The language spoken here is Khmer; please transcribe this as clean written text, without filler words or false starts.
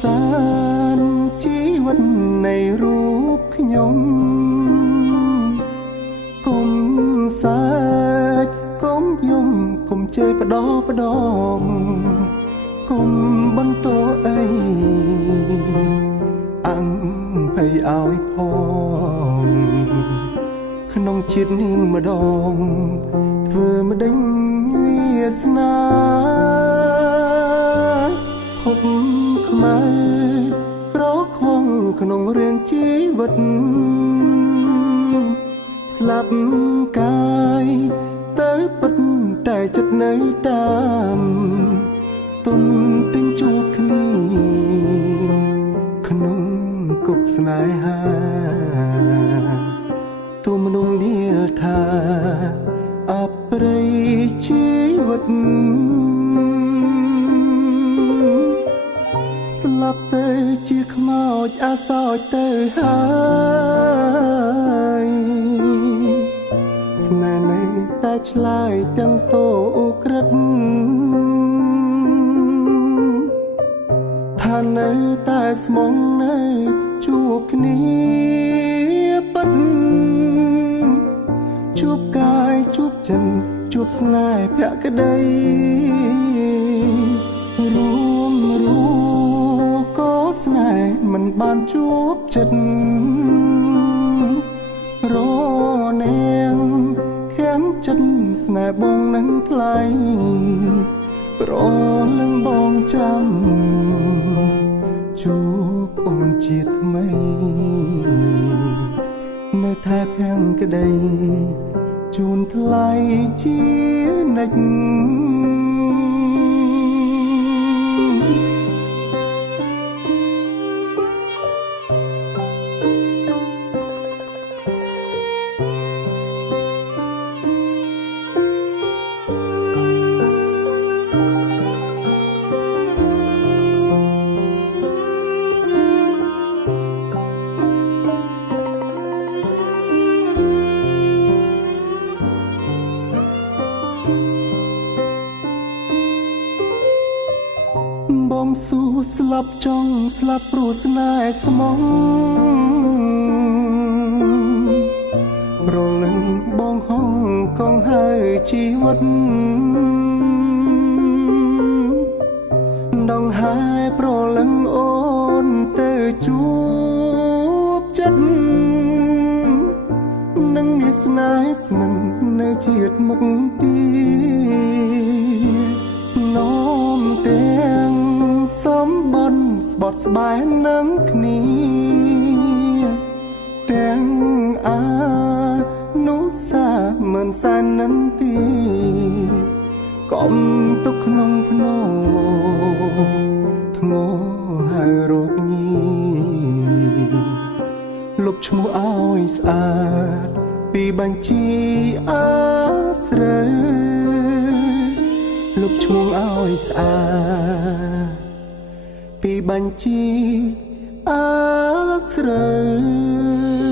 សានជីវិតនៃរូបខ្ញុំគុំសាច់គុំយំគុំជេរបដោបដងគុំបន្តអីអង្គភ័យឲ្យផងក្នុងជាតិនាងម្ដងធ្វើម្ដេចវាសនាហុកខ្មៅក្រខំក្នុងរាងជីវិតស្លាប់កាយទៅពិតតែចិត្តនៅតាមទុំទិញជួបគ្នាក្នុងគុកស្នេហាទូមនុស្សនិយាយថាអប្រិយជីវិតស្លាប់ទៅជាខ្មោចអាសោចទៅហើយស្នេហ៍នៅតែឆ្លើយទាំងតោក្រិតថានៅតែស្មងនៅជួបគ្នាពិតជួបកាយជួបចិត្តជួបស្នេហ៍ភក្តីរួមក៏ស្នេហ៍មិនបានជួបចិត្តរនាងខាងចិត្តស្នេហ៍បងនឹងថ្លៃប្រលឹងបងចាំជួបអូនជាថ្មីនៅថែភាំងក្តីជូនថ្លៃជានិច្ចបងស៊ូស្លាប់ចង់ស្លាប់ព្រោះស្នេហ៍ស្មងប្រលឹងបងហងកងហើយជីវិតដងហើយប្រលឹងអូនទៅជួបចិត្តនឹងមានស្នេហ៍ស្មិននៅជាតិមុខទីនោមទាំងសំបនស្បត់ស្បែកនឹងគ្នាទាំងអានុសាមិនសាននន្ទីកុំទុកក្នុងភ្នោធ្ងោហើយរោគញីលុបឈ្មោះឲ្យស្អាតពីបញ្ជីអាស្រើលុបឈ្មោះឲ្យស្អាតពីបញ្ជីអាស្រើ